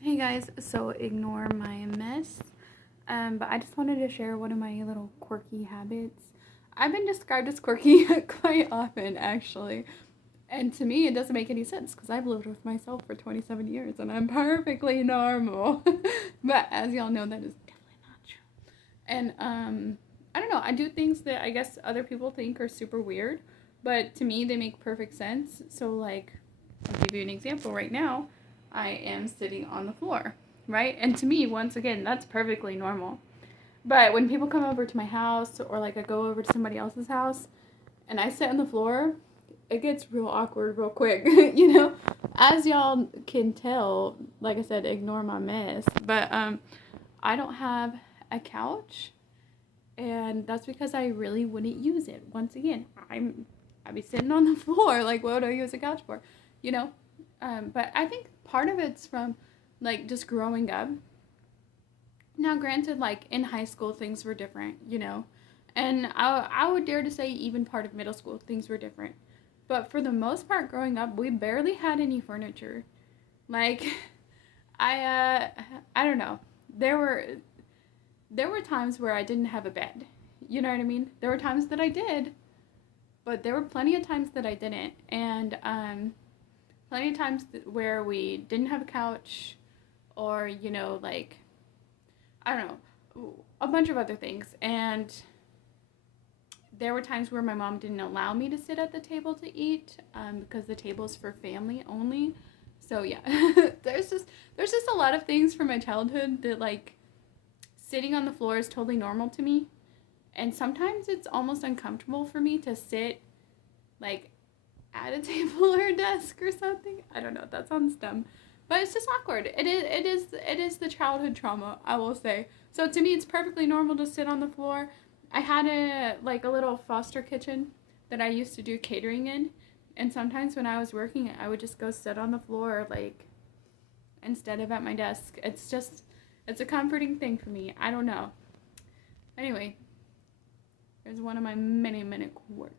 Hey guys, so ignore my mess. But I just wanted to share one of my little quirky habits. I've been described as quirky quite often, actually. And to me, it doesn't make any sense because I've lived with myself for 27 years and I'm perfectly normal. But as y'all know, that is definitely not true. And I don't know, I do things that I guess other people think are super weird, but to me, they make perfect sense. So, like, I'll give you an example right now. I am sitting on the floor, right? And to me, once again, that's perfectly normal. But when people come over to my house or like I go over to somebody else's house and I sit on the floor, it gets real awkward real quick, you know? As y'all can tell, like I said, ignore my mess. But I don't have a couch, and that's because I really wouldn't use it. Once again, I'd be sitting on the floor. Like, what would I use a couch for? You know? But I think part of it's from like just growing up. Now, granted, like in high school, things were different, you know, and I would dare to say even part of middle school, things were different. But for the most part, growing up, we barely had any furniture. Like, I I don't know. There were times where I didn't have a bed. You know what I mean? There were times that I did, but there were plenty of times that I didn't, and plenty of times where we didn't have a couch, or like I don't know, a bunch of other things. And there were times where my mom didn't allow me to sit at the table to eat because the table is for family only. So yeah, there's just a lot of things from my childhood that like sitting on the floor is totally normal to me, and sometimes it's almost uncomfortable for me to sit like at a table or a desk or something. I don't know. That sounds dumb, but it's just awkward. It is the childhood trauma, I will say. So to me, it's perfectly normal to sit on the floor. I had a little foster kitchen that I used to do catering in, and sometimes when I was working, I would just go sit on the floor like instead of at my desk. It's a comforting thing for me. I don't know. Anyway, there's one of my many quirks.